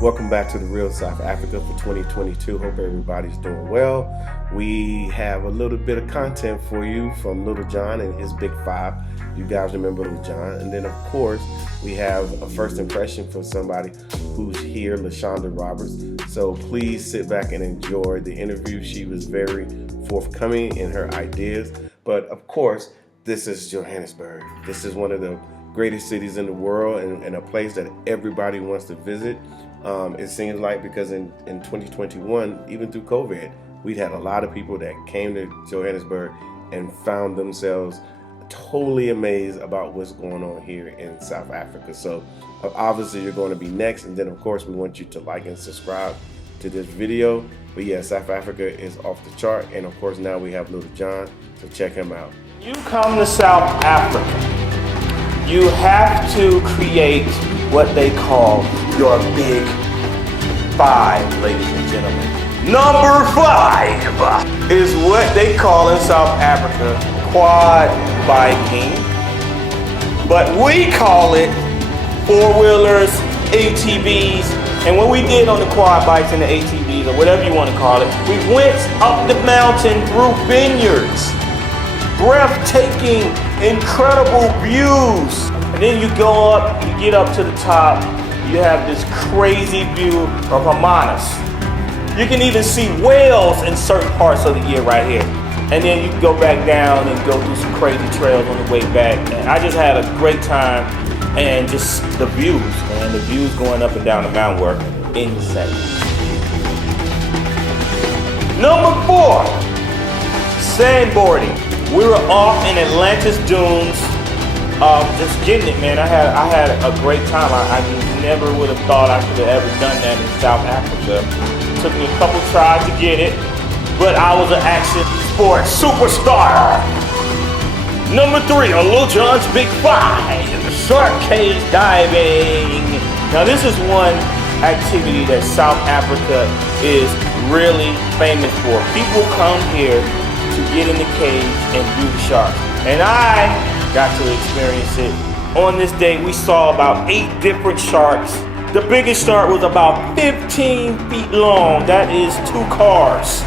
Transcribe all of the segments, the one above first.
Welcome back to the Real South Africa for 2022. Hope everybody's doing well. We have a little bit of content for you from Lil Jon and his Big Five. You guys remember Lil Jon. And then, of course, we have a first impression from somebody who's here, LaShanda's. So please sit back and enjoy the interview. She was very forthcoming in her ideas. But, of course, this is Johannesburg. This is one of the greatest cities in the world and a place that everybody wants to visit. It seems like because in 2021, even through COVID, we'd had a lot of people that came to Johannesburg and found themselves totally amazed about what's going on here in South Africa. So obviously you're going to be next. And then of course, we want you to like and subscribe to this video. But yeah, South Africa is off the chart. And of course, now we have Lil Jon, so check him out. You come to South Africa, you have to create what they call your Big Five, ladies and gentlemen. Number 5 is what they call in South Africa quad biking, but we call it four-wheelers, ATVs, and what we did on the quad bikes and the ATVs, or whatever you want to call it, we went up the mountain through vineyards, breathtaking, incredible views. And then you go up, you get up to the top, you have this crazy view of Hermanus. You can even see whales in certain parts of the year right here. And then you can go back down and go through some crazy trails on the way back. And I just had a great time, and just the views, man. The views going up and down the mountain were insane. Number 4, sandboarding. We were off in Atlantis Dunes. Just getting it, man. I had a great time. I never would have thought I could have ever done that in South Africa. Took me a couple tries to get it, but I was an action sports superstar. Number 3 on Lil Jon's Big Five, shark cage diving. Now this is one activity that South Africa is really famous for. People come here to get in the cage and do the sharks, and I got to experience it. On this day, we saw about 8 different sharks. The biggest shark was about 15 feet long. That is 2 cars.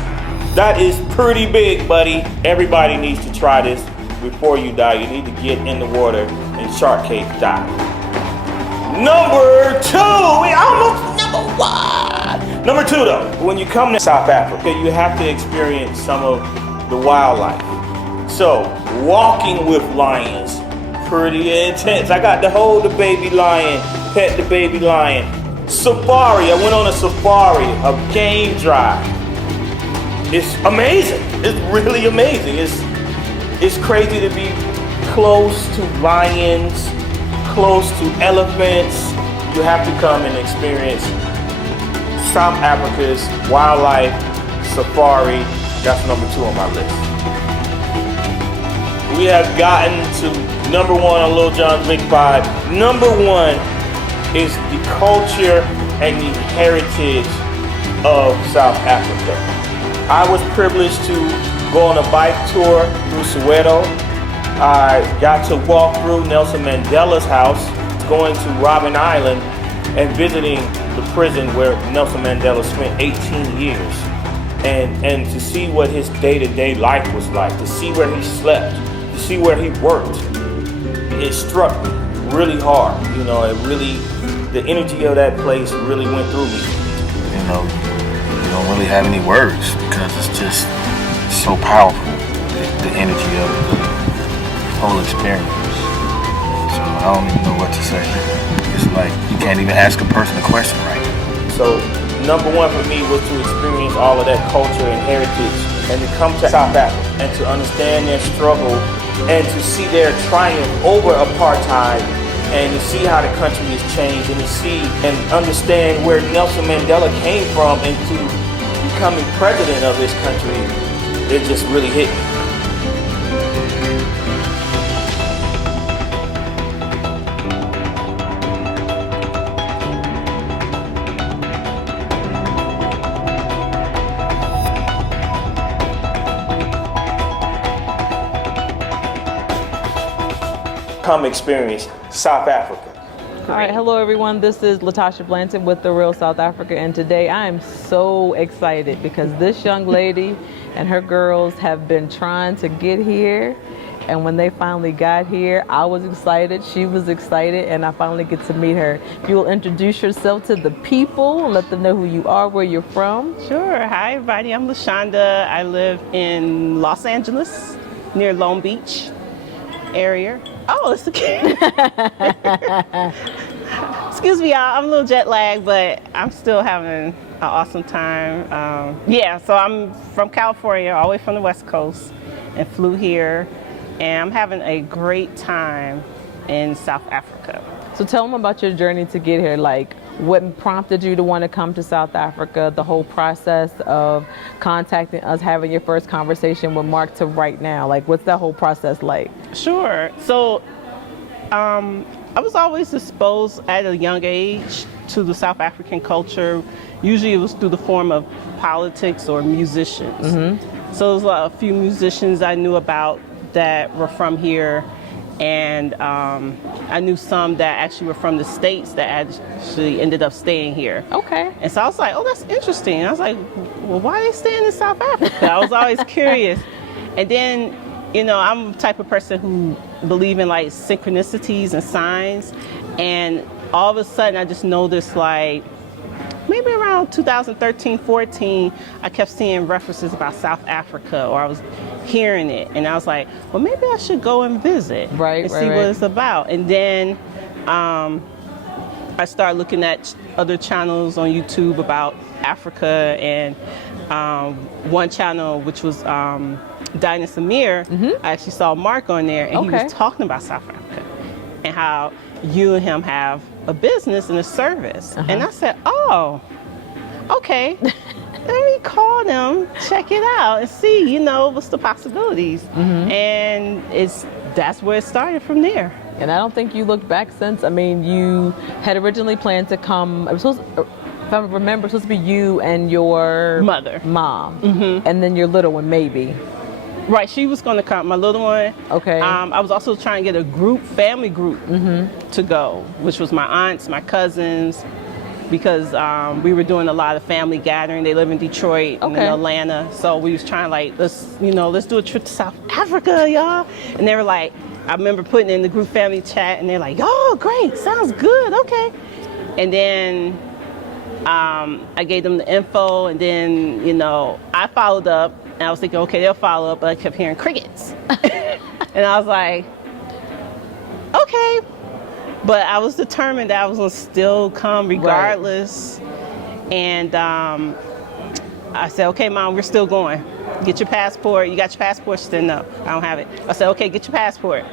That is pretty big, buddy. Everybody needs to try this before you die. You need to get in the water and shark cage dive. Number 2, we almost number 1. Number 2 though, when you come to South Africa, you have to experience some of the wildlife. So, walking with lions, pretty intense. I got to hold the baby lion, pet the baby lion. Safari, I went on a safari, a game drive. It's amazing. It's really amazing. It's crazy to be close to lions, close to elephants. You have to come and experience South Africa's wildlife safari. That's number 2 on my list. We have gotten to number 1 on Lil Jon's Big Five. Number 1 is the culture and the heritage of South Africa. I was privileged to go on a bike tour through Soweto. I got to walk through Nelson Mandela's house, going to Robben Island and visiting the prison where Nelson Mandela spent 18 years. And to see what his day-to-day life was like, to see where he slept, to see where he worked, it struck me really hard. You know, the energy of that place really went through me. You know, you don't really have any words because it's just so powerful, the energy of the whole experience. So I don't even know what to say. It's like you can't even ask a person a question right. So number 1 for me was to experience all of that culture and heritage, and to come to South Africa and to understand their struggle and to see their triumph over apartheid, and to see how the country has changed, and to see and understand where Nelson Mandela came from, and to becoming president of this country. It just really hit me. Come experience South Africa. All right, hello everyone. This is Latasha Blanton with The Real South Africa, and today I am so excited because this young lady and her girls have been trying to get here, and when they finally got here, I was excited, she was excited, and I finally get to meet her. If you will introduce yourself to the people and let them know who you are, where you're from. Sure. Hi everybody, I'm LaShanda. I live in Los Angeles, near Long Beach area. Oh, it's the kid. Excuse me, y'all. I'm a little jet lagged, but I'm still having an awesome time. So I'm from California, all the way from the West Coast, and flew here. And I'm having a great time in South Africa. So tell them about your journey to get here. Like, what prompted you to want to come to South Africa, the whole process of contacting us, having your first conversation with Mark to right now. Like, what's that whole process like? Sure. So I was always exposed at a young age to the South African culture. Usually it was through the form of politics or musicians. Mm-hmm. So there was a few musicians I knew about that were from here. And I knew some that actually were from the States that actually ended up staying here. Okay. And so I was like, oh, that's interesting. And I was like, well, why are they staying in South Africa? I was always curious. And then, you know, I'm the type of person who believe in like synchronicities and signs. And all of a sudden I just noticed, like, maybe around 2013, 14, I kept seeing references about South Africa, or I was hearing it, and I was like, well, maybe I should go and visit see what it's about. And then I started looking at other channels on YouTube about Africa, and one channel, which was Dinah Samir, I actually saw Mark on there, and he was talking about South Africa and how you and him have a business and a service. And I said, oh, okay. Let me call them, check it out, and see, you know, what's the possibilities. And that's where it started from there. And I don't think you looked back since. I mean, you had originally planned to come, it was supposed, if I remember, it was supposed to be you and your mom, and then your little one, maybe. Right, she was going to come, my little one. Okay. I was also trying to get a family group to go, which was my aunts, my cousins, because we were doing a lot of family gathering. They live in Detroit and in Atlanta, so we was trying to, like, let's do a trip to South Africa, y'all. And they were like, I remember putting in the group family chat, and they're like, oh, great, sounds good, okay. And then I gave them the info, and then, you know, I followed up, and I was thinking, okay, they'll follow up, but I kept hearing crickets. And I was like, okay. But I was determined that I was going to still come regardless. Right. And I said, okay, Mom, we're still going. Get your passport. You got your passport? She said, no, I don't have it. I said, okay, get your passport.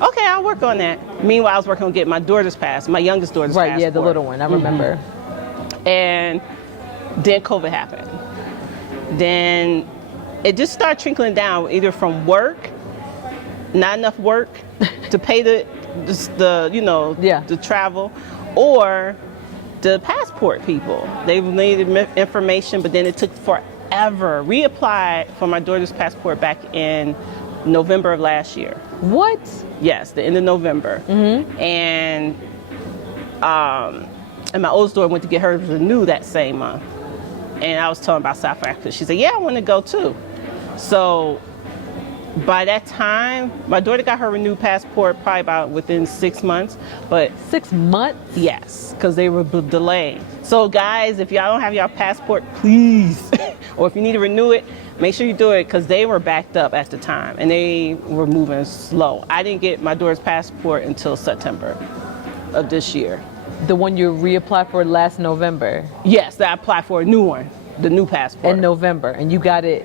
Okay, I'll work on that. Meanwhile, I was working on getting my daughter's passport, my youngest daughter's passport. Right, yeah, the little one, I remember. And then COVID happened. Then it just started trickling down, either from work, not enough work to pay the travel, or the passport people. They needed information, but then it took forever. Reapplied for my daughter's passport back in November of last year. What? Yes, the end of November. And my oldest daughter went to get hers renewed that same month. And I was telling about South Africa. She said, yeah, I want to go too. So by that time, my daughter got her renewed passport probably about within 6 months. But 6 months? Yes, because they were delayed. So guys, if y'all don't have your passport, please, or if you need to renew it, make sure you do it, because they were backed up at the time and they were moving slow. I didn't get my daughter's passport until September of this year. The one you reapplied for last November? Yes, I applied for a new one, the new passport. In November, and you got it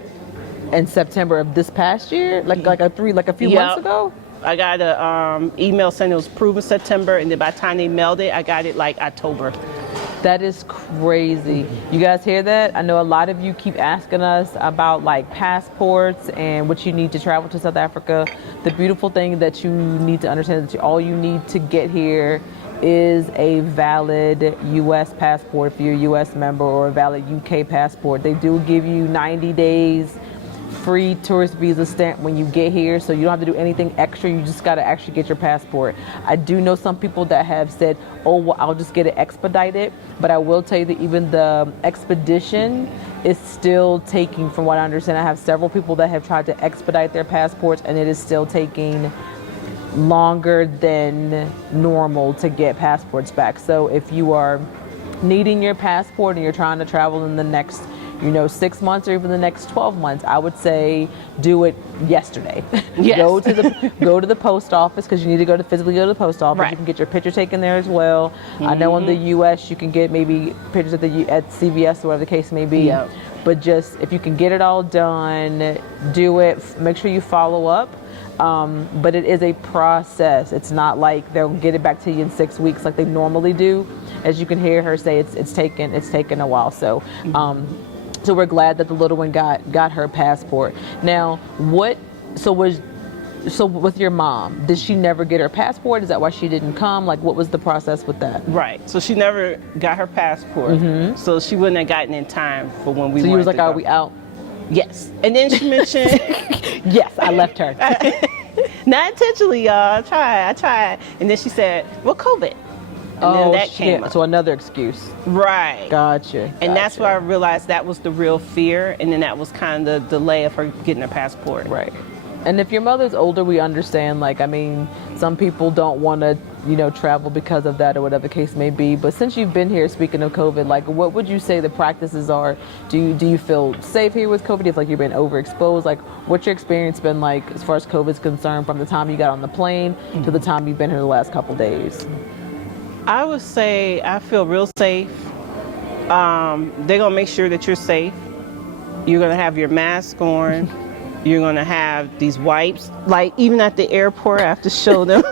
in September of this past year? Like a few months ago? I got a email saying it was approved in September, and then by the time they mailed it, I got it like October. That is crazy. You guys hear that? I know a lot of you keep asking us about like passports and what you need to travel to South Africa. The beautiful thing that you need to understand is that all you need to get here is a valid U.S. passport if you're a U.S. member, or a valid UK passport. They do give you 90 days free tourist visa stamp when you get here, so you don't have to do anything extra. You just got to actually get your passport. I do know some people that have said, oh, well, I'll just get it expedited, but I will tell you that even the expedition is still taking, from what I understand, I have several people that have tried to expedite their passports, and it is still taking longer than normal to get passports back. So if you are needing your passport and you're trying to travel in the next 6 months or even the next 12 months, I would say do it yesterday. Yes. Go to the post office, because you need to physically go to the post office. Right. You can get your picture taken there as well. Mm-hmm. I know in the U.S. you can get maybe pictures at CVS or whatever the case may be. Yep. But just if you can get it all done, do it. Make sure you follow up. But it is a process. It's not like they'll get it back to you in 6 weeks like they normally do. As you can hear her say, it's taken a while. So. So we're glad that the little one got her passport. Now, so with your mom, did she never get her passport? Is that why she didn't come? Like, what was the process with that? Right. So she never got her passport. Mm-hmm. So she wouldn't have gotten in time for when we So wanted you was like, to go. are we out? Yes. And then she mentioned... Yes, I left her. Not intentionally, y'all. I tried. And then she said, well, COVID. And then that came up. So another excuse. Right. Gotcha. And that's where I realized that was the real fear. And then that was kind of the delay of her getting her passport. Right. And if your mother's older, we understand, some people don't want to, travel because of that or whatever the case may be. But since you've been here, speaking of COVID, what would you say the practices are? Do you feel safe here with COVID? Do you feel like you've been overexposed? What's your experience been like as far as COVID's concerned from the time you got on the plane to the time you've been here the last couple days? I would say I feel real safe. They're going to make sure that you're safe. You're going to have your mask on. You're going to have these wipes. Even at the airport, I have to show them.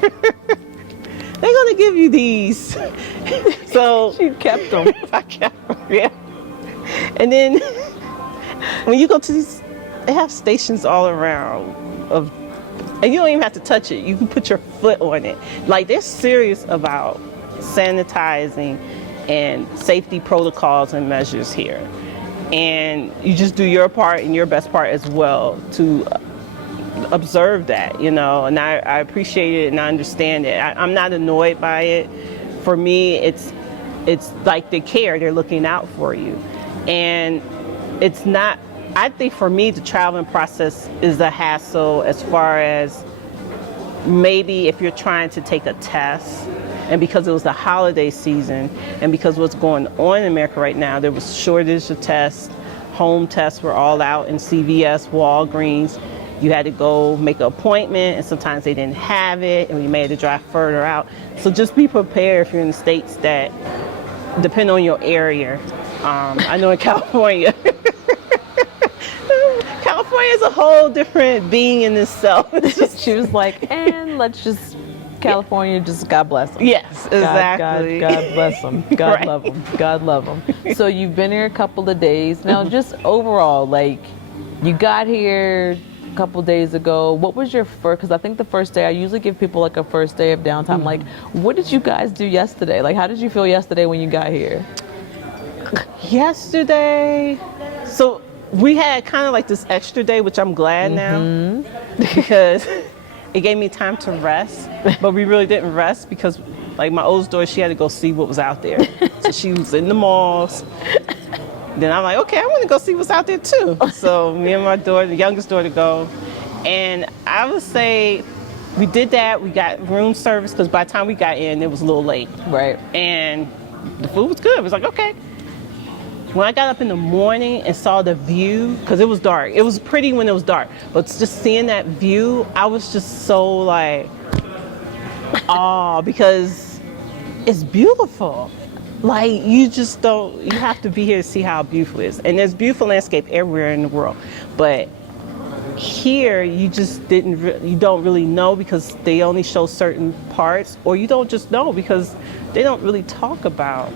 They're going to give you these. So She kept them. I kept them, yeah. And then when you go to these, they have stations all around and you don't even have to touch it. You can put your foot on it. They're serious about sanitizing and safety protocols and measures here. And you just do your part and your best part as well to observe that, and I appreciate it and I understand it. I'm not annoyed by it. For me, it's like they care. They're looking out for you. And it's not, I think for me, the traveling process is a hassle as far as maybe if you're trying to take a test, and because it was the holiday season, and because what's going on in America right now, there was shortage of tests. Home tests were all out in CVS, Walgreens. You had to go make an appointment, and sometimes they didn't have it, and you may have to drive further out. So just be prepared if you're in the States that depend on your area. I know in California, California is a whole different being in itself. She was like, and let's just, California, just God bless them. Yes, exactly. God bless them. God Right. love them. God love them. So you've been here a couple of days. Now, just overall, you got here a couple days ago. What was your first, because I think the first day, I usually give people a first day of downtime. What did you guys do yesterday? How did you feel yesterday when you got here? Yesterday, so we had kind of this extra day, which I'm glad now, because it gave me time to rest, but we really didn't rest because my oldest daughter, she had to go see what was out there. So she was in the malls. Then I'm like, okay, I want to go see what's out there too. So me and my daughter, the youngest daughter, go. And I would say we did that. We got room service because by the time we got in, it was a little late. Right. And the food was good. It was like, okay. When I got up in the morning and saw the view, because it was dark. It was pretty when it was dark. But just seeing that view, I was just so because it's beautiful. You just don't, you have to be here to see how beautiful it is. And there's beautiful landscape everywhere in the world. But here, you just you don't really know because they only show certain parts, or you don't just know because they don't really talk about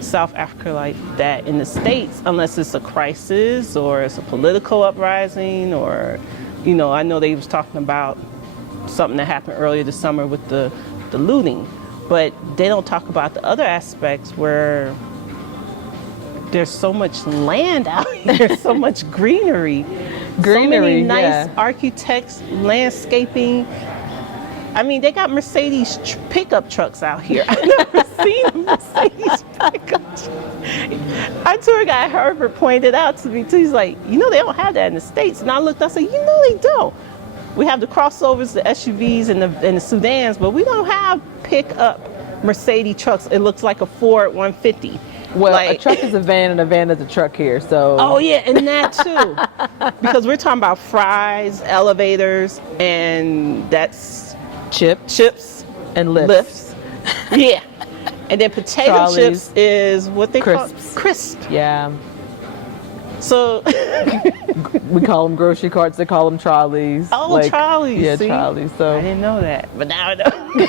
South Africa like that in the States unless it's a crisis or it's a political uprising or, I know they was talking about something that happened earlier this summer with the looting, but they don't talk about the other aspects where there's so much land out here, so much greenery. So many nice architects, landscaping. I mean, they got Mercedes pickup trucks out here. I've never seen a Mercedes pickup truck. Our tour guide Herbert pointed out to me too. He's like, you know, they don't have that in the States. And I looked, I said, you know, they don't. We have the crossovers, the SUVs, and the sedans, but we don't have pickup Mercedes trucks. It looks like a Ford 150. Well, a truck is a van and a van is a truck here, so. Oh yeah, and that too. Because we're talking about fries, elevators, and that's chips and lifts. Yeah. And then potato Trolleys. chips is what they call crisp. Yeah. So we call them grocery carts, they call them trolleys. Oh, trolleys. Yeah, see? trolleys. So I didn't know that, but now I know.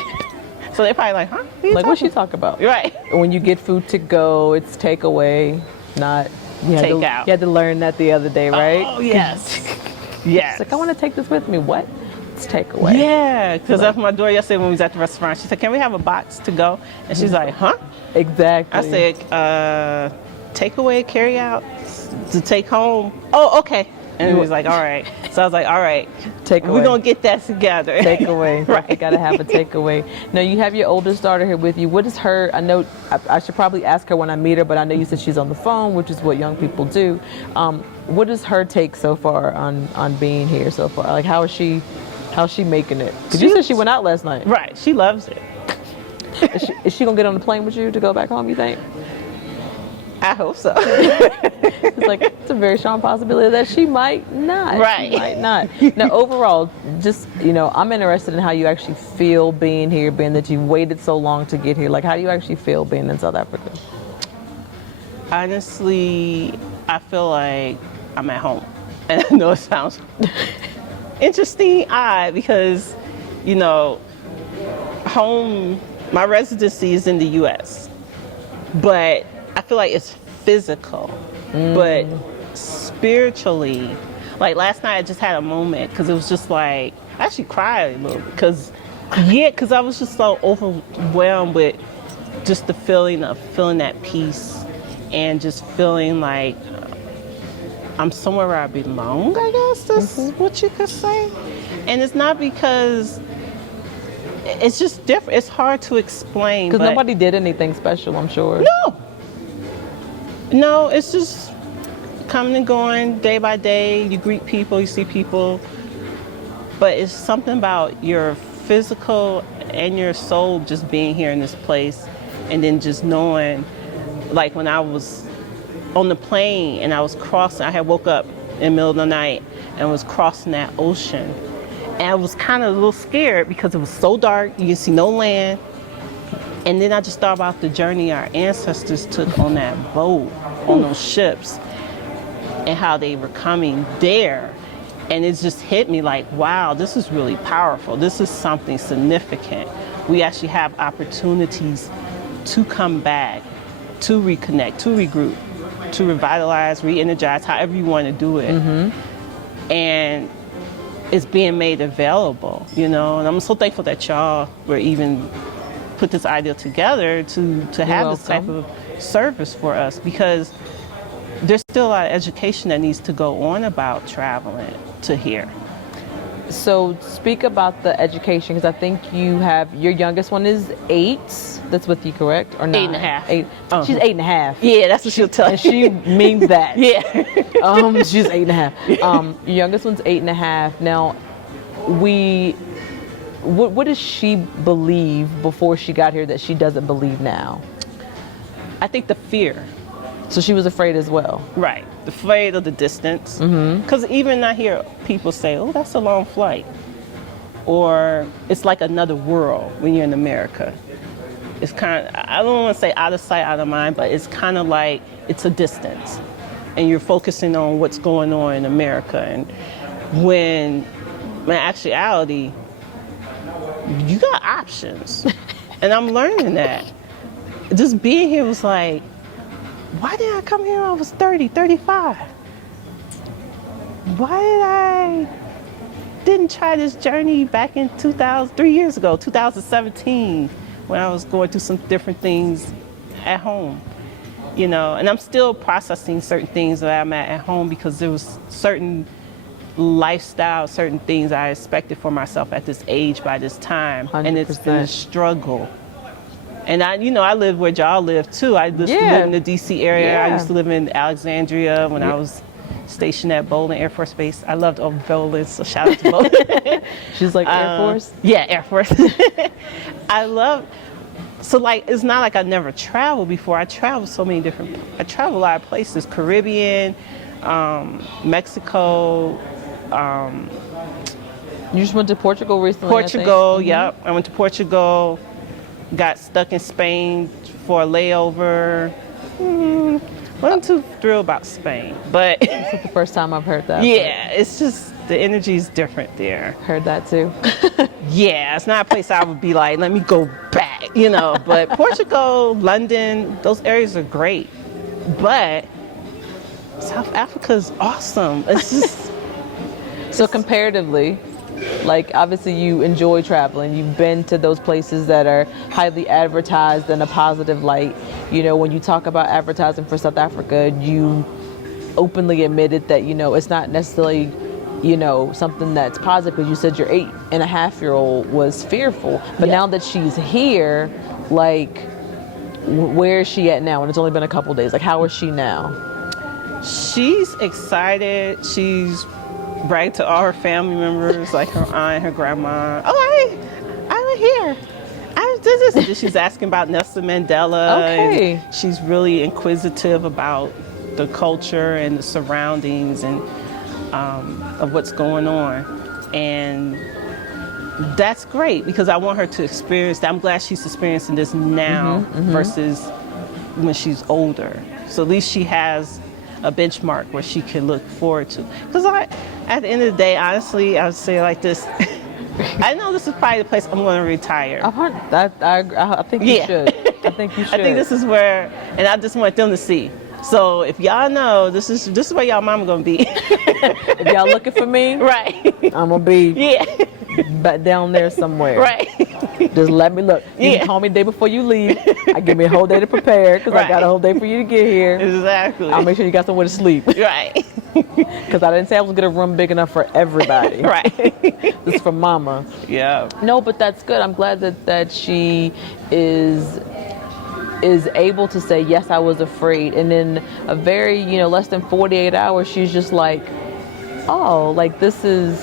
So they're probably like, huh? Like, what's she talking about? Right. When you get food to go, it's takeaway, not Takeout. You had to learn that the other day, right? Oh, yes. Yes. It's like, I want to take this with me. What? It's takeaway. Yeah, because that's my daughter yesterday when we was at the restaurant. She said, can we have a box to go? And she's like, huh? Exactly. I said, takeaway, carry out, to take home. Oh, okay. And he was like, all right. So I was like, all right. Takeaway. We're going to get that together. Takeaway. Right. You got to have a takeaway. Now, you have your oldest daughter here with you. What is her, I know, I should probably ask her when I meet her, but I know you said she's on the phone, which is what young people do. What is her take so far on being here so far? Like, how's she making it? Because you said she went out last night. Right. She loves it. Is she going to get on the plane with you to go back home, you think? I hope so. It's like, it's a very strong possibility that she might not. Right. She might not. Now, overall, just, I'm interested in how you actually feel being here, being that you waited so long to get here. Like, how do you actually feel being in South Africa? Honestly, I feel like I'm at home. And I know it sounds interesting, odd, because, home, my residency is in the U.S., but I feel like it's physical, but spiritually, like last night I just had a moment because it was just like, I actually cried a little because I was just so overwhelmed with just the feeling of feeling that peace and just feeling like I'm somewhere where I belong, I guess that's what you could say. And it's not because it's just different. It's hard to explain. Because nobody did anything special, I'm sure. No, it's just coming and going day by day. You greet people, you see people. But it's something about your physical and your soul just being here in this place. And then just knowing, like when I was on the plane and I was crossing, I had woke up in the middle of the night and was crossing that ocean. And I was kind of a little scared because it was so dark, you can see no land. And then I just thought about the journey our ancestors took on that boat, on those ships, and how they were coming there. And it just hit me like, wow, this is really powerful. This is something significant. We actually have opportunities to come back, to reconnect, to regroup, to revitalize, re-energize, however you want to do it. And it's being made available, and I'm so thankful that y'all were even put this idea together to have this type of service for us, because there's still a lot of education that needs to go on about traveling to here. So speak about the education, because I think you have, your youngest one is 8, that's with you, correct? Or 9? 8.5. 8. She's 8.5. Yeah, that's what she'll tell you. And she means that. Yeah. She's 8.5. Your youngest one's 8.5. Now, what does she believe before she got here that she doesn't believe now? I think the fear. So she was afraid as well. Right. Afraid of the distance. Because even I hear people say, oh, that's a long flight. Or it's like another world when you're in America. It's kind of, I don't want to say out of sight, out of mind, but it's kind of like it's a distance. And you're focusing on what's going on in America. And when in actuality, you got options. And I'm learning that. Just being here was like, why did I come here when I was 30, 35? Why didn't try this journey back in 3 years ago, 2017, when I was going through some different things at home. you know, and I'm still processing certain things that I'm at home because there was certain lifestyle, certain things I expected for myself at this age by this time. 100%. And it's been a struggle. And I live where y'all live too. I used to live in the DC area. Yeah. I used to live in Alexandria when I was stationed at Bolin Air Force Base. I loved Bolin, so shout out to Bolin. She's like Air Force? Yeah, Air Force. So like, it's not like I never traveled before. I traveled I traveled a lot of places, Caribbean, Mexico. You just went to Portugal recently, Portugal, yep. I went to Portugal, got stuck in Spain for a layover. Wasn't too thrilled about Spain, but It's the first time I've heard that. yeah, it's just, the energy is different there. Heard that too. Yeah, it's not a place I would be like, let me go back, you know. But Portugal, London, those areas are great. But South Africa is awesome. It's just... So comparatively, like obviously you enjoy traveling. You've been to those places that are highly advertised in a positive light. You know, when you talk about advertising for South Africa, you openly admitted that, you know, it's not necessarily, you know, something that's positive, because you said your 8.5-year-old was fearful. But now that she's here, like, where is she at now? And it's only been a couple days. Like, how is she now? She's excited. She's bragged to all her family members, like her aunt, her grandma. Oh, I was here. I did this. And she's asking about Nelson Mandela. Okay. And she's really inquisitive about the culture and the surroundings and of what's going on. And that's great, because I want her to experience that. I'm glad she's experiencing this now versus when she's older. So at least she has a benchmark where she can look forward to. Because at the end of the day, honestly, I would say it like this. I know this is probably the place I'm going to retire. I've heard that. I think you should. I think you should. I think this is where, and I just want them to see. So if y'all know, this is where y'all mama gonna be. If y'all looking for me, right? I'm gonna be back down there somewhere. Right. Just let me look. You can call me the day before you leave. I give me a whole day to prepare, because I got a whole day for you to get here. Exactly. I'll make sure you got somewhere to sleep. Right. Because I didn't say I was gonna get a room big enough for everybody. Right. This is for mama. Yeah. No, but that's good. I'm glad that she is able to say, yes, I was afraid. And in a very, you know, less than 48 hours, she's just like, oh, like this is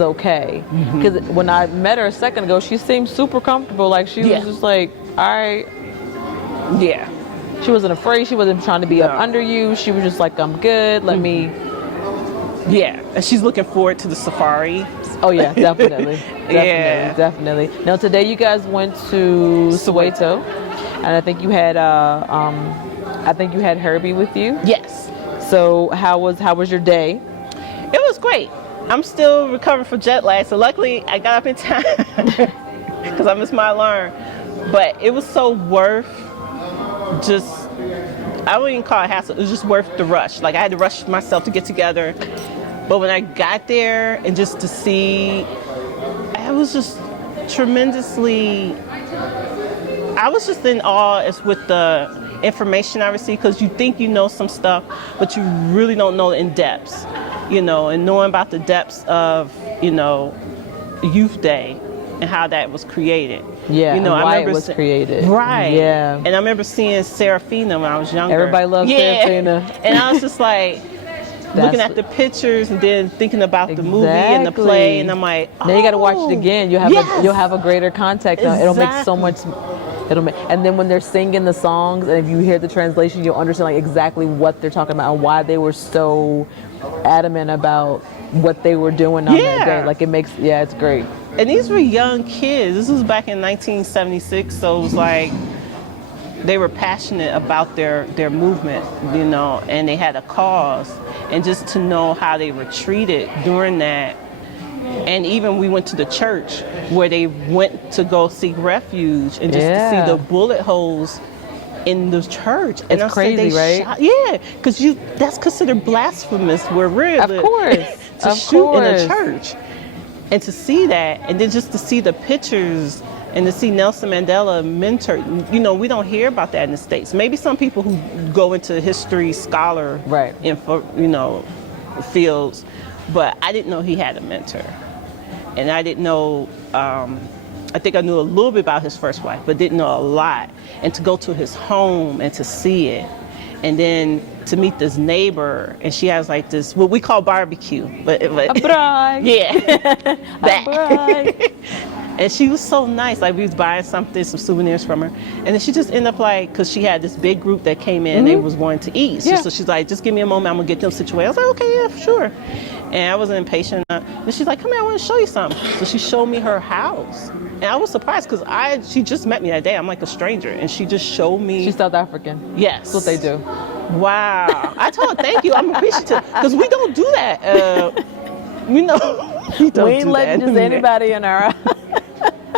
okay. Because when I met her a second ago, she seemed super comfortable. Like she was just like, all right. Yeah. She wasn't afraid. She wasn't trying to be up under you. She was just like, I'm good. Let me. Yeah. And she's looking forward to the safari. Oh yeah, definitely. Definitely. Now today you guys went to Soweto. And I think you had Herbie with you. Yes. So how was your day? It was great. I'm still recovering from jet lag, so luckily I got up in time because I missed my alarm. But it was so worth I wouldn't even call it hassle. It was just worth the rush. Like I had to rush myself to get together. But when I got there and just to see, I was just tremendously. I was just in awe with the information I received, because you think you know some stuff, but you really don't know in depths, you know, and knowing about the depths of, you know, Youth Day and how that was created. Yeah, you know, and why it was created. Right. Yeah. And I remember seeing Serafina when I was younger. Everybody loves Serafina. And I was just like, looking at the pictures and then thinking about the movie and the play, and I'm like, now you got to watch it again. You'll have a greater context. It'll make so much. And then when they're singing the songs, and if you hear the translation, you'll understand like exactly what they're talking about and why they were so adamant about what they were doing on that day. Like it makes, it's great. And these were young kids. This was back in 1976, so it was like they were passionate about their movement, you know, and they had a cause. And just to know how they were treated during that. And even we went to the church where they went to go seek refuge, and just to see the bullet holes in the church. And it's crazy, right? Because that's considered blasphemous where we're of course. to shoot in a church. And to see that, and then just to see the pictures And to see Nelson Mandela mentor, you know, we don't hear about that in the States. Maybe some people who go into history scholar, Right. you know, fields, but I didn't know he had a mentor. And I didn't know, I think I knew a little bit about his first wife, but didn't know a lot. And to go to his home and to see it, and then to meet this neighbor, and she has like this, what we call barbecue. But A bride. yeah. A bride. And she was so nice. Like, we was buying some souvenirs from her. And then she just ended up like, because she had this big group that came in, they was wanting to eat. Yeah. So she's like, just give me a moment, I'm going to get them situated. I was like, okay, yeah, for sure. And I wasn't impatient enough. And she's like, come here, I want to show you something. So she showed me her house. And I was surprised because she just met me that day. I'm like a stranger. And she just showed me. She's South African. Yes. That's what they do. Wow. I told her, thank you. I'm appreciative. Because we don't do that. We don't We ain't do letting that. just anybody in our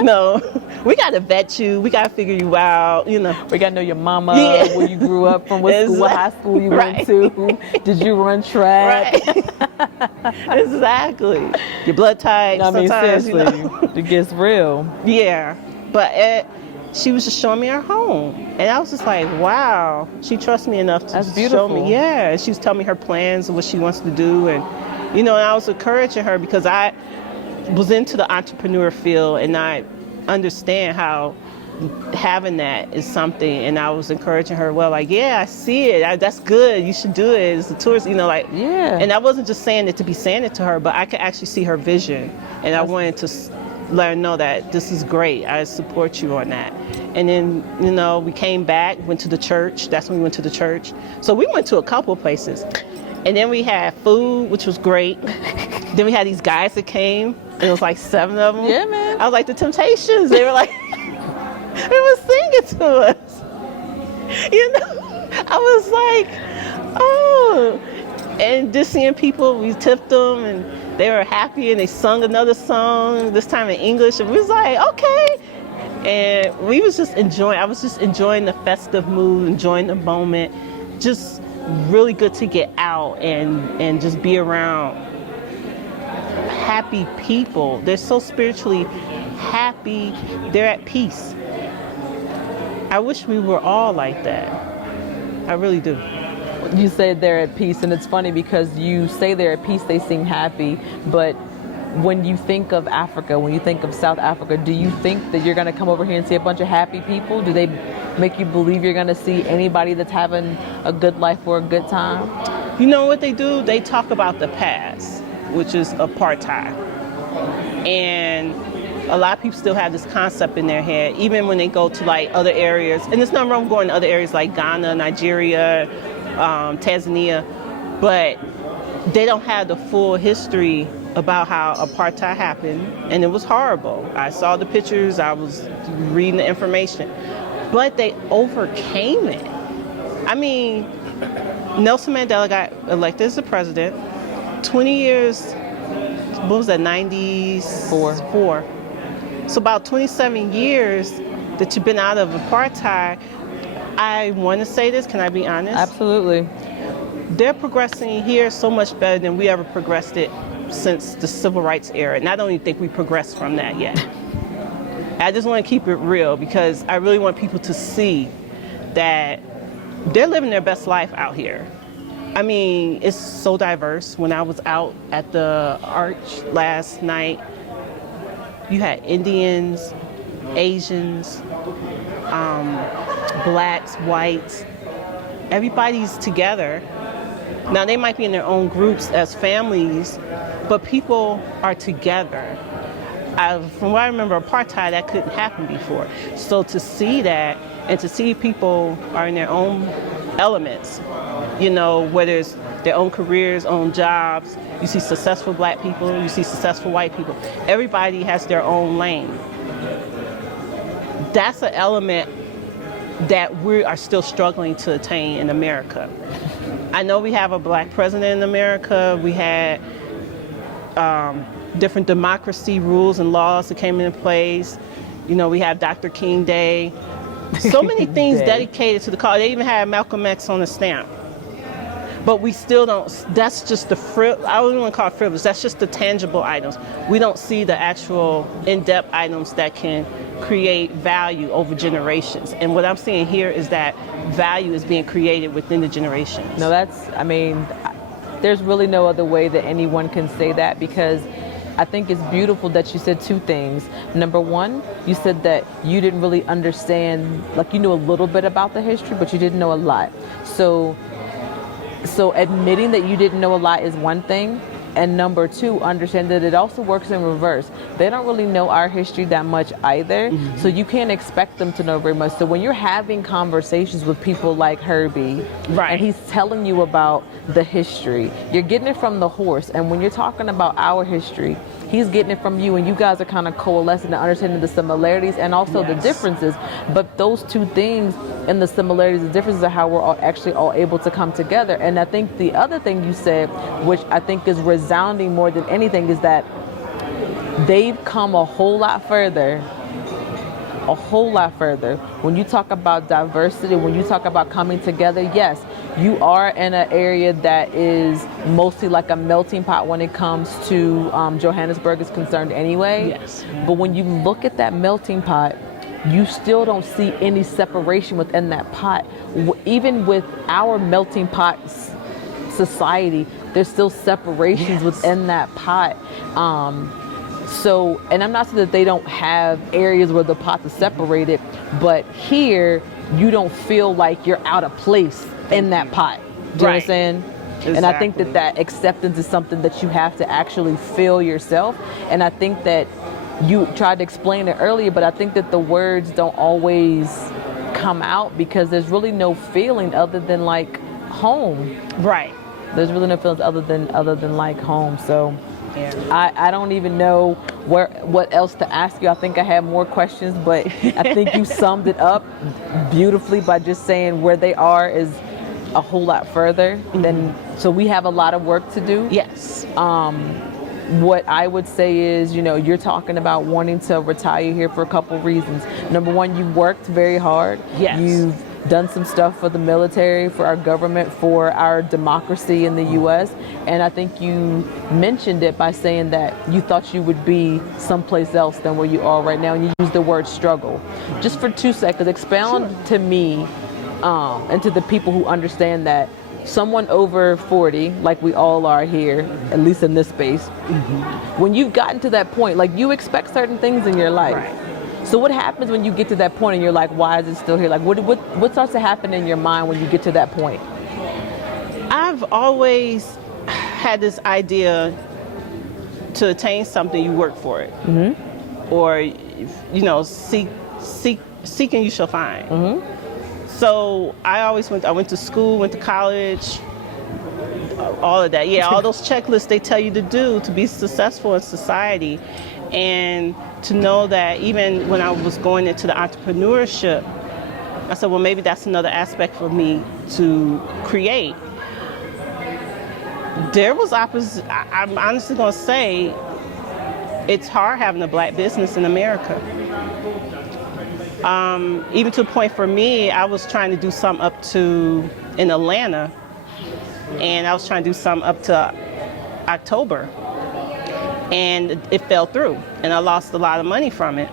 No. We got to vet you. We got to figure you out, you know. We gotta know your mama, Yeah. where you grew up from, what school, what high school you went to. Did you run track? Right. Exactly. Your blood type. I mean, sometimes, seriously, you know. it gets real. Yeah. But she was just showing me her home. And I was just like, wow, she trusts me enough to That's show beautiful. me. Yeah. And she was telling me her plans and what she wants to do. And, you know, and I was encouraging her because I was into the entrepreneur field and I understand how having that is something. And I was encouraging her, well, like, yeah, I see it. That's good. You should do it. It's a tourist, you know, like, Yeah. And I wasn't just saying it to be saying it to her, but I could actually see her vision. And I wanted to let her know that this is great. I support you on that. And then, you know, we came back, went to the church. That's when we went to the church. So we went to a couple of places. And then we had food, which was great. Then we had these guys that came. And it was like 7 of them. Yeah, man. I was like, the Temptations. They were like, they were singing to us. You know, I was like, oh. And just seeing people, we tipped them and they were happy and they sung another song, this time in English. And we was like, okay. And we was just enjoying, I was just enjoying the festive mood, enjoying the moment. Just really good to get out and just be around happy people. They're so spiritually happy. They're at peace. I wish we were all like that. I really do. You say they're at peace, and it's funny because you say they're at peace, they seem happy, but when you think of Africa, when you think of South Africa, do you think that you're going to come over here and see a bunch of happy people? Do they make you believe you're going to see anybody that's having a good life or a good time? You know what they do? They talk about the past, which is apartheid. And a lot of people still have this concept in their head, even when they go to like other areas. And there's nothing wrong with going to other areas like Ghana, Nigeria, Tanzania, but they don't have the full history about how apartheid happened, and it was horrible. I saw the pictures, I was reading the information, but they overcame it. I mean, Nelson Mandela got elected as the president, 20 years, what was that, 94? So about 27 years that you've been out of apartheid. I want to say this, can I be honest? Absolutely. They're progressing here so much better than we ever progressed it since the civil rights era. And I don't even think we progressed from that yet. I just want to keep it real because I really want people to see that they're living their best life out here. I mean, it's so diverse. When I was out at the Arch last night, you had Indians, Asians, blacks, whites, everybody's together. Now they might be in their own groups as families, but people are together. From what I remember, apartheid, that couldn't happen before. So to see that and to see people are in their own elements, you know, whether it's their own careers, own jobs, you see successful black people, you see successful white people. Everybody has their own lane. That's an element that we are still struggling to attain in America. I know we have a black president in America. We had different democracy rules and laws that came into place. You know, we have Dr. King Day. So many things dedicated to the cause. They even had Malcolm X on the stamp. But we still don't, that's just the, I wouldn't want to call it frivolous, that's just the tangible items. We don't see the actual in-depth items that can create value over generations. And what I'm seeing here is that value is being created within the generations. No, there's really no other way that anyone can say that, because I think it's beautiful that you said two things. Number one, you said that you didn't really understand, like you knew a little bit about the history, but you didn't know a lot. So admitting that you didn't know a lot is one thing. And number two, understand that it also works in reverse. They don't really know our history that much either. So you can't expect them to know very much. So when you're having conversations with people like Herbie, right, and he's telling you about the history, you're getting it from the horse. And when you're talking about our history, he's getting it from you, and you guys are kind of coalescing and understanding the similarities and also the differences. But those two things, and the similarities and differences, are how we're all able to come together. And I think the other thing you said, which I think is resounding more than anything, is that they've come a whole lot further. When you talk about diversity, when you talk about coming together, yes, you are in an area that is mostly like a melting pot when it comes to Johannesburg is concerned anyway. Yes. But when you look at that melting pot, you still don't see any separation within that pot. Even with our melting pot society, there's still separations within that pot. So, and I'm not saying that they don't have areas where the pots are separated, but here you don't feel like you're out of place in that pot. Do you understand? Exactly. And I think that acceptance is something that you have to actually feel yourself. And I think that you tried to explain it earlier, but I think that the words don't always come out because there's really no feeling other than like home. Right. There's really no feelings other than like home. So yeah. I don't even know what else to ask you. I think I have more questions, but I think you summed it up beautifully by just saying where they are is a whole lot further than, so we have a lot of work to do. Yes. What I would say is, you're talking about wanting to retire here for a couple reasons. Number one, you worked very hard. Yes. You've done some stuff for the military, for our government, for our democracy in the U.S. And I think you mentioned it by saying that you thought you would be someplace else than where you are right now. And you used the word struggle. Just for 2 seconds, expound to me and to the people who understand that someone over 40, like we all are here, at least in this space, when you've gotten to that point, like you expect certain things in your life. Right. So what happens when you get to that point and you're like, why is it still here? Like what starts to happen in your mind when you get to that point? I've always had this idea to attain something, you work for it. Or, seek and you shall find. So I went to school, went to college, all of that. Yeah, all those checklists they tell you to do to be successful in society. And to know that even when I was going into the entrepreneurship, I said, well, maybe that's another aspect for me to create. There was opposite. I'm honestly going to say it's hard having a black business in America. Even to a point for me, I was trying to do something in Atlanta, and I was trying to do something up to October, and it fell through, and I lost a lot of money from it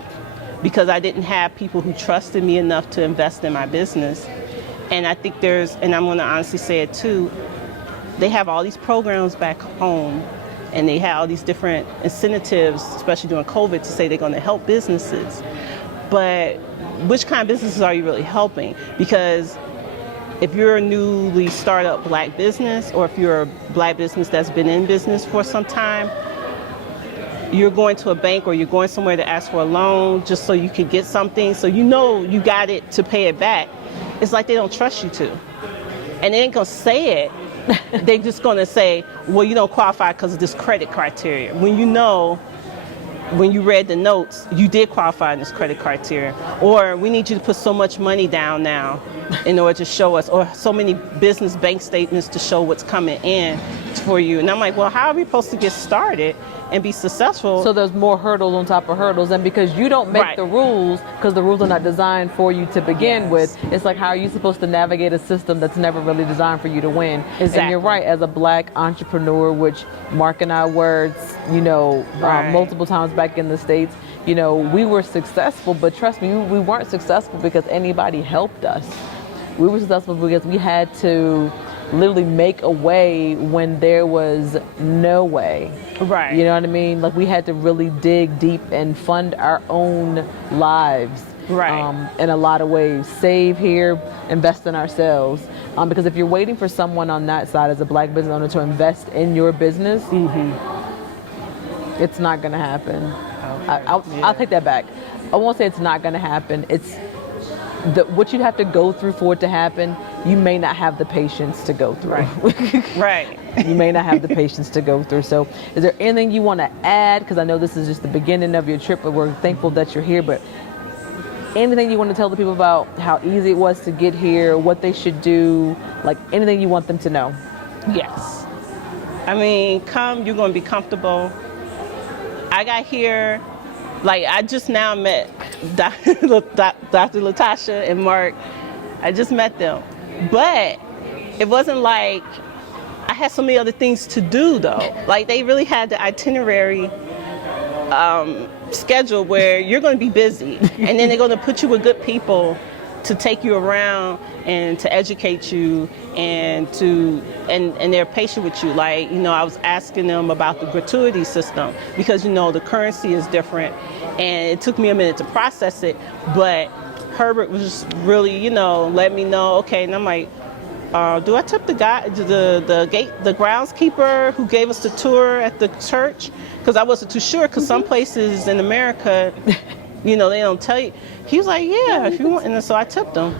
because I didn't have people who trusted me enough to invest in my business. And I think and I'm going to honestly say it too, they have all these programs back home, and they have all these different incentives, especially during COVID, to say they're going to help businesses. But which kind of businesses are you really helping? Because if you're a newly startup black business, or if you're a black business that's been in business for some time, you're going to a bank or you're going somewhere to ask for a loan just so you can get something, so you got it to pay it back. It's like they don't trust you to. And they ain't gonna say it. They're just gonna say, well, you don't qualify because of this credit criteria. When you read the notes, you did qualify in this credit criteria. Or we need you to put so much money down now in order to show us, or so many business bank statements to show what's coming in for you. And I'm like, well, how are we supposed to get started and be successful? So there's more hurdles on top of hurdles, and because you don't make the rules, because the rules are not designed for you to begin with, it's like, how are you supposed to navigate a system that's never really designed for you to win? Exactly. And you're right, as a black entrepreneur, which Mark and I words, multiple times back in the States, you know, we were successful, but trust me, we weren't successful because anybody helped us. We were successful because we had to literally make a way when there was no way. Right. You know what I mean? Like we had to really dig deep and fund our own lives. Right. In a lot of ways, save here, invest in ourselves. Because if you're waiting for someone on that side as a Black business owner to invest in your business, it's not going to happen. Okay. I'll take that back. I won't say it's not going to happen. It's what you have to go through for it to happen. You may not have the patience to go through. Right. Right. You may not have the patience to go through. So, is there anything you want to add? Because I know this is just the beginning of your trip, but we're thankful that you're here. But anything you want to tell the people about how easy it was to get here, what they should do, like anything you want them to know? Yes. I mean, come, you're going to be comfortable. I got here, like I just now met Dr. LaTasha and Mark. I just met them. But it wasn't like I had so many other things to do though. Like they really had the itinerary schedule where you're going to be busy and then they're going to put you with good people to take you around and to educate you and they're patient with you. Like, you know, I was asking them about the gratuity system because, you know, the currency is different and it took me a minute to process it, but Herbert was just really, you know, let me know, okay, and I'm like, do I tip the guy, the groundskeeper who gave us the tour at the church? Because I wasn't too sure. Because some places in America, you know, they don't tell you. He was like, yeah, if you want. And so I tipped him.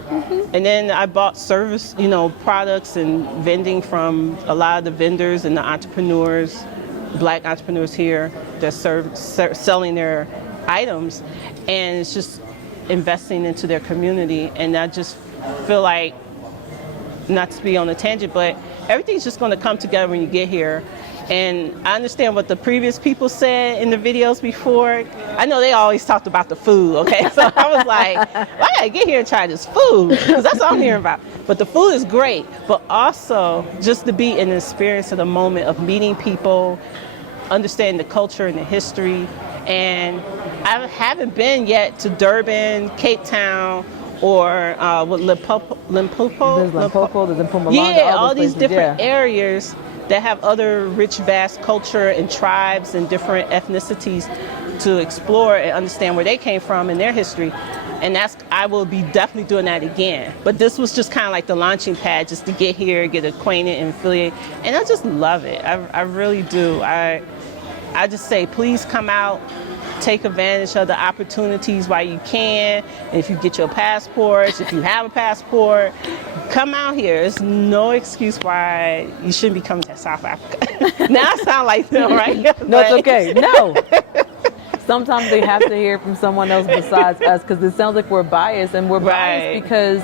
And then I bought service, you know, products and vending from a lot of the vendors and the entrepreneurs, Black entrepreneurs here that selling their items, and it's just investing into their community. And I just feel like, not to be on a tangent, but everything's just going to come together when you get here. And I understand what the previous people said in the videos before. I know they always talked about the food, okay? So I was like, well, I gotta get here and try this food, because that's what I'm hearing about. But the food is great, but also just to be in the experience of the moment of meeting people, understanding the culture and the history. And I haven't been yet to Durban, Cape Town, or Limpopo. There's Limpopo, there's Mpumalanga. Yeah, all these different areas that have other rich, vast culture and tribes and different ethnicities to explore and understand where they came from and their history. And I will be definitely doing that again. But this was just kind of like the launching pad, just to get here, get acquainted and affiliate. And I just love it. I really do. I just say, please come out. Take advantage of the opportunities while you can. If you get your passports, if you have a passport, come out here. There's no excuse why you shouldn't be coming to South Africa. Now I sound like them, right? No, it's okay. No. Sometimes they have to hear from someone else besides us, because it sounds like we're biased, and we're biased because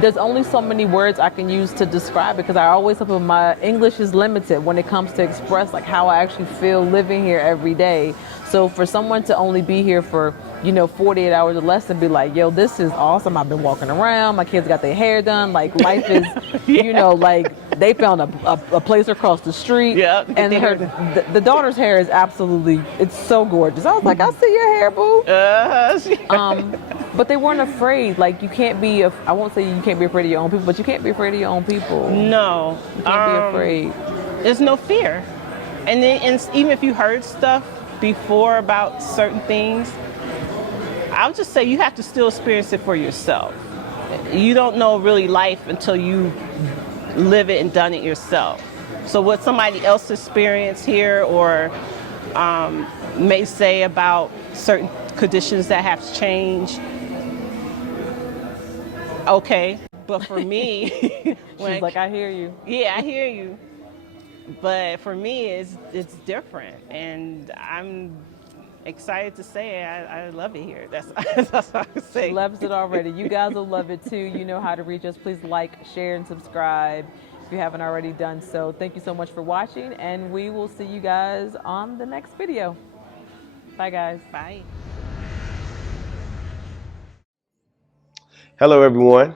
there's only so many words I can use to describe it, because I always tell people my English is limited when it comes to express like how I actually feel living here every day. So for someone to only be here for, 48 hours or less and be like, yo, this is awesome. I've been walking around. My kids got their hair done. Like life is, like they found a place across the street. Yep. And the daughter's hair is absolutely, it's so gorgeous. I was like, I see your hair, boo. But they weren't afraid. Like you can't be, I won't say you can't be afraid of your own people, but you can't be afraid of your own people. No. You can't be afraid. There's no fear. And then even if you heard stuff before about certain things, I would just say you have to still experience it for yourself. You don't know really life until you live it and done it yourself. So what somebody else experienced here or may say about certain conditions that have changed, okay. But for me, she's like, I hear you. Yeah, I hear you. But for me, it's different, and I'm excited to say I love it here. That's what I would say. She loves it already. You guys will love it too. You know how to reach us. Please like, share, and subscribe if you haven't already done so. Thank you so much for watching, and we will see you guys on the next video. Bye, guys. Bye. Hello, everyone.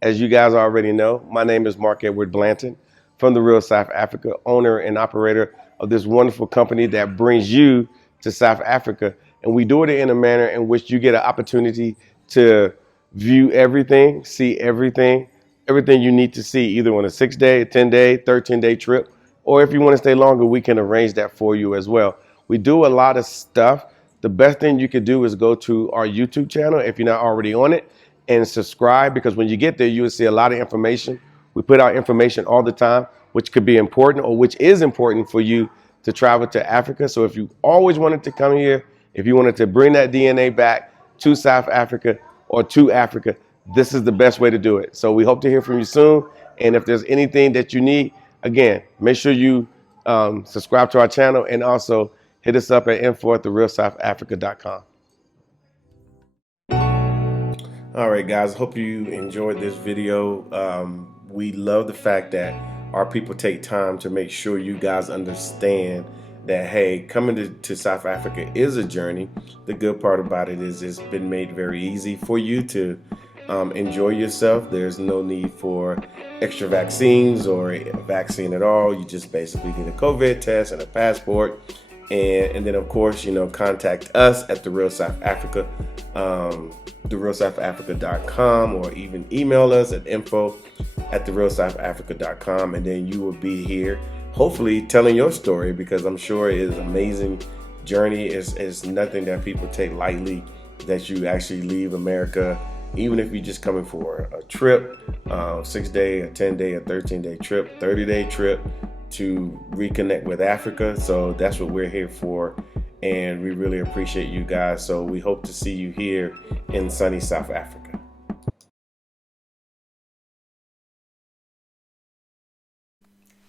As you guys already know, my name is Mark Edward Blanton from the Real South Africa, owner and operator of this wonderful company that brings you to South Africa. And we do it in a manner in which you get an opportunity to view everything, see everything you need to see, either on a 6-day, a 10-day, 13-day trip, or if you want to stay longer, we can arrange that for you as well. We do a lot of stuff. The best thing you could do is go to our YouTube channel if you're not already on it and subscribe, because when you get there, you will see a lot of information. We put out information all the time, which could be important or which is important for you to travel to Africa. So if you always wanted to come here, if you wanted to bring that DNA back to South Africa or to Africa, this is the best way to do it. So we hope to hear from you soon. And if there's anything that you need, again, make sure you subscribe to our channel, and also hit us up at info@therealsouthafrica.com. All right, guys, hope you enjoyed this video. We love the fact that our people take time to make sure you guys understand that, hey, coming to South Africa is a journey. The good part about it is it's been made very easy for you to enjoy yourself. There's no need for extra vaccines or a vaccine at all. You just basically need a COVID test and a passport. And then, of course, contact us at The Real South Africa, therealsouthafrica.com, or even email us at info@therealsouthafrica.com. And then you will be here, hopefully, telling your story, because I'm sure it is an amazing journey. It's nothing that people take lightly, that you actually leave America, even if you're just coming for a trip, 6-day, a 10-day, a 13-day trip, 30-day trip, to reconnect with Africa. So that's what we're here for, and we really appreciate you guys. So we hope to see you here in sunny South Africa.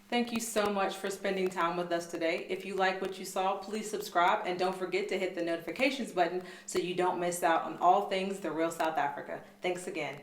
Thank you so much for spending time with us today. If you like what you saw, please subscribe, and don't forget to hit the notifications button so you don't miss out on all things The Real South Africa. Thanks again.